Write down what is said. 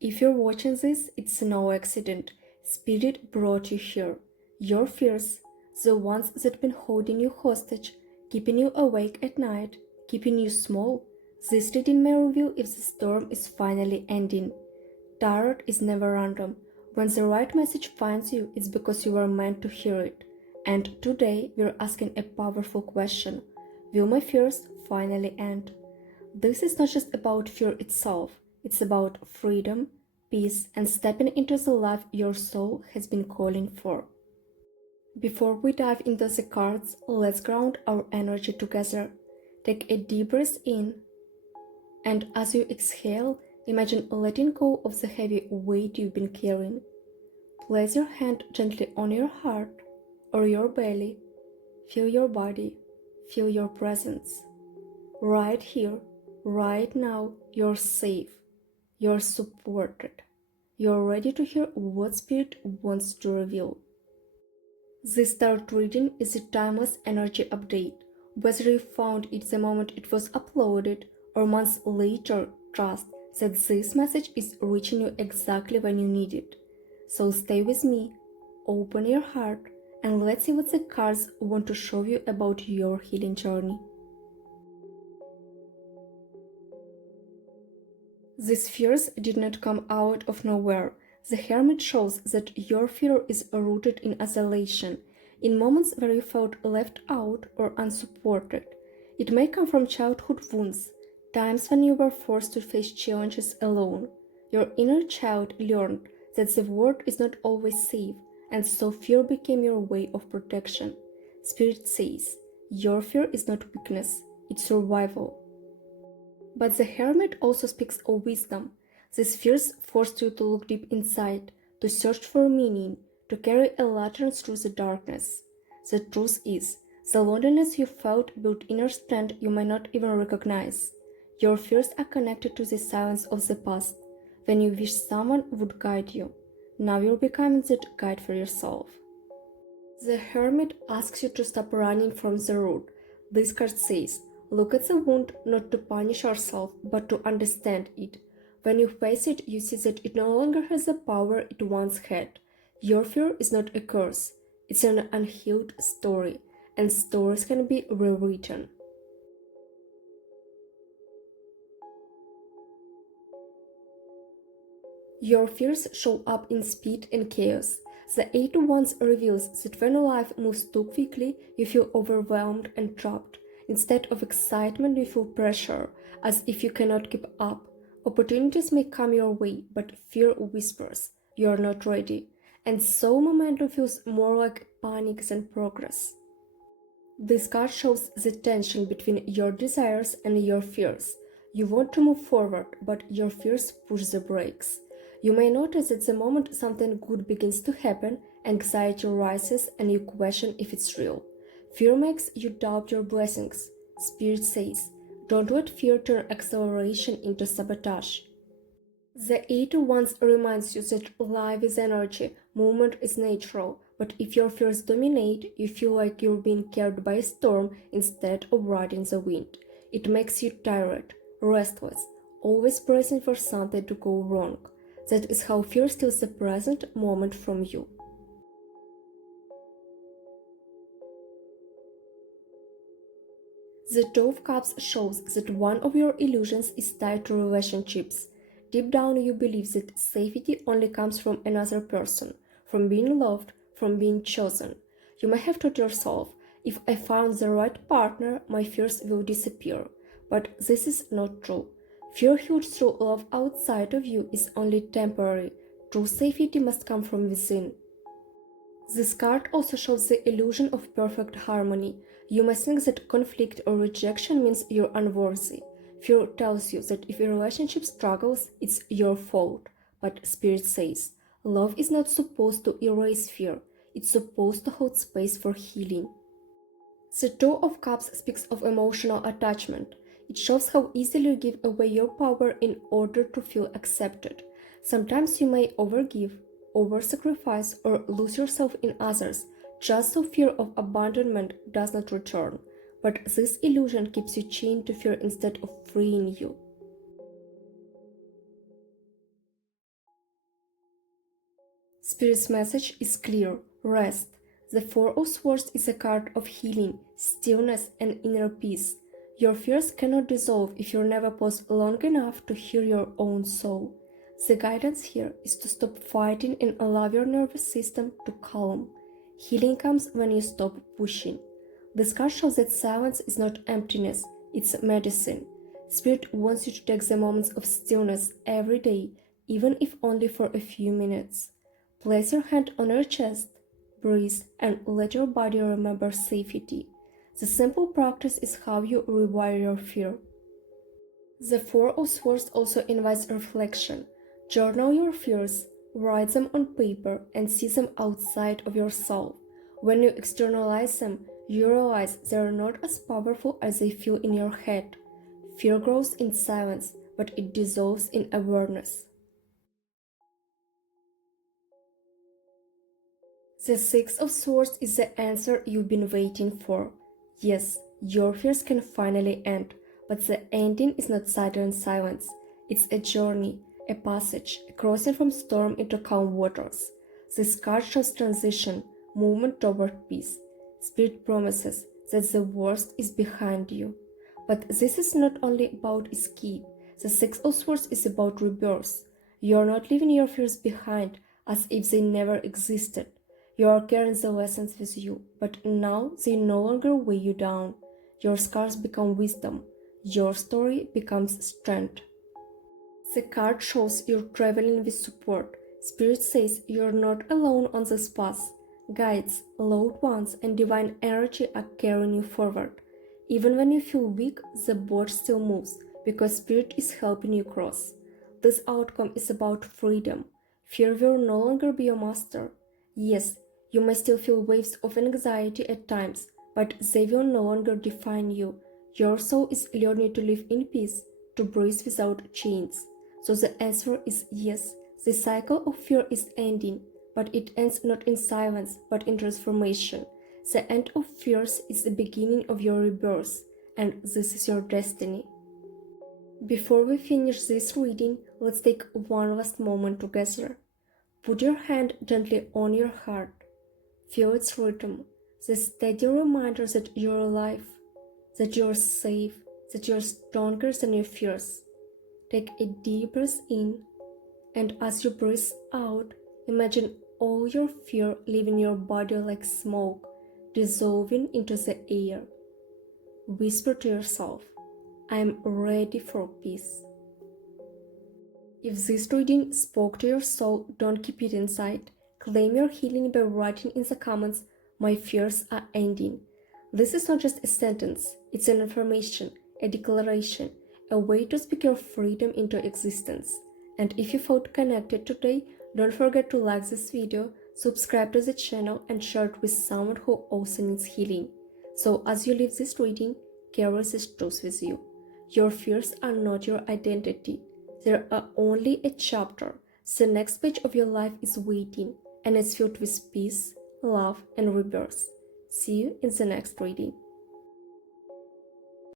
If you're watching this, it's no accident. Spirit brought you here. Your fears, the ones that been holding you hostage, keeping you awake at night, keeping you small, this reading may reveal if the storm is finally ending. Tarot is never random. When the right message finds you, it's because you were meant to hear it. And today, we're asking a powerful question. Will my fears finally end? This is not just about fear itself, it's about freedom, peace, and stepping into the life your soul has been calling for. Before we dive into the cards, let's ground our energy together. Take a deep breath in, and as you exhale, imagine letting go of the heavy weight you've been carrying. Place your hand gently on your heart or your belly. Feel your body, feel your presence. Right here, right now, you're safe, you're supported, you're ready to hear what Spirit wants to reveal. This tarot reading is a timeless energy update. Whether you found it the moment it was uploaded or months later, trust that this message is reaching you exactly when you need it. So stay with me, open your heart, and let's see what the cards want to show you about your healing journey. These fears did not come out of nowhere. The Hermit shows that your fear is rooted in isolation, in moments where you felt left out or unsupported. It may come from childhood wounds, times when you were forced to face challenges alone. Your inner child learned that the world is not always safe, and so fear became your way of protection. Spirit says, your fear is not weakness, it's survival. But the Hermit also speaks of wisdom. These fears forced you to look deep inside, to search for meaning, to carry a lantern through the darkness. The truth is, the loneliness you felt built inner strength you may not even recognize. Your fears are connected to the silence of the past, when you wish someone would guide you. Now you're becoming that guide for yourself. The Hermit asks you to stop running from the road. This card says, look at the wound not to punish yourself, but to understand it. When you face it, you see that it no longer has the power it once had. Your fear is not a curse, it's an unhealed story, and stories can be rewritten. Your fears show up in speed and chaos. The Eight of Wands reveals that when life moves too quickly, you feel overwhelmed and trapped. Instead of excitement, you feel pressure, as if you cannot keep up. Opportunities may come your way, but fear whispers, you are not ready. And so momentum feels more like panic than progress. This card shows the tension between your desires and your fears. You want to move forward, but your fears push the brakes. You may notice that the moment something good begins to happen, anxiety rises and you question if it's real. Fear makes you doubt your blessings. Spirit says, don't let fear turn acceleration into sabotage. The Eight of Wands reminds you that life is energy, movement is natural, but if your fears dominate, you feel like you're being carried by a storm instead of riding the wind. It makes you tired, restless, always bracing for something to go wrong. That is how fear steals the present moment from you. The Two of Cups shows that one of your illusions is tied to relationships. Deep down you believe that safety only comes from another person, from being loved, from being chosen. You may have told yourself, if I found the right partner, my fears will disappear. But this is not true. Fear healed through love outside of you is only temporary. True safety must come from within. This card also shows the illusion of perfect harmony. You may think that conflict or rejection means you're unworthy. Fear tells you that if a relationship struggles, it's your fault. But Spirit says, love is not supposed to erase fear. It's supposed to hold space for healing. The Two of Cups speaks of emotional attachment. It shows how easily you give away your power in order to feel accepted. Sometimes you may overgive, over-sacrifice, or lose yourself in others, just so fear of abandonment does not return. But this illusion keeps you chained to fear instead of freeing you. Spirit's message is clear: rest. The Four of Swords is a card of healing, stillness, and inner peace. Your fears cannot dissolve if you never pause long enough to hear your own soul. The guidance here is to stop fighting and allow your nervous system to calm. Healing comes when you stop pushing. This card shows that silence is not emptiness, it's medicine. Spirit wants you to take the moments of stillness every day, even if only for a few minutes. Place your hand on your chest, breathe, and let your body remember safety. The simple practice is how you rewire your fear. The Four of Swords also invites reflection. Journal your fears, write them on paper, and see them outside of yourself. When you externalize them, you realize they are not as powerful as they feel in your head. Fear grows in silence, but it dissolves in awareness. The Six of Swords is the answer you've been waiting for. Yes, your fears can finally end, but the ending is not silent silence. It's a journey, a passage, a crossing from storm into calm waters. This card shows transition, movement toward peace. Spirit promises that the worst is behind you. But this is not only about escape. The Six of Swords is about rebirth. You are not leaving your fears behind as if they never existed. You are carrying the lessons with you, but now they no longer weigh you down. Your scars become wisdom. Your story becomes strength. The card shows you're traveling with support. Spirit says you're not alone on this path. Guides, loved ones, and divine energy are carrying you forward. Even when you feel weak, the boat still moves because Spirit is helping you cross. This outcome is about freedom. Fear will no longer be your master. Yes, you may still feel waves of anxiety at times, but they will no longer define you. Your soul is learning to live in peace, to breathe without chains. So the answer is yes, the cycle of fear is ending, but it ends not in silence, but in transformation. The end of fears is the beginning of your rebirth, and this is your destiny. Before we finish this reading, let's take one last moment together. Put your hand gently on your heart. Feel its rhythm, the steady reminder that you're alive, that you're safe, that you're stronger than your fears. Take a deep breath in, and as you breathe out, imagine all your fear leaving your body like smoke, dissolving into the air. Whisper to yourself, I am ready for peace. If this reading spoke to your soul, don't keep it inside. Claim your healing by writing in the comments, my fears are ending. This is not just a sentence, it's an affirmation, a declaration, a way to speak your freedom into existence. And if you felt connected today, don't forget to like this video, subscribe to the channel, and share it with someone who also needs healing. So as you leave this reading, carry this truth with you. Your fears are not your identity. They are only a chapter. The next page of your life is waiting, and it's filled with peace, love, and rebirth. See you in the next reading.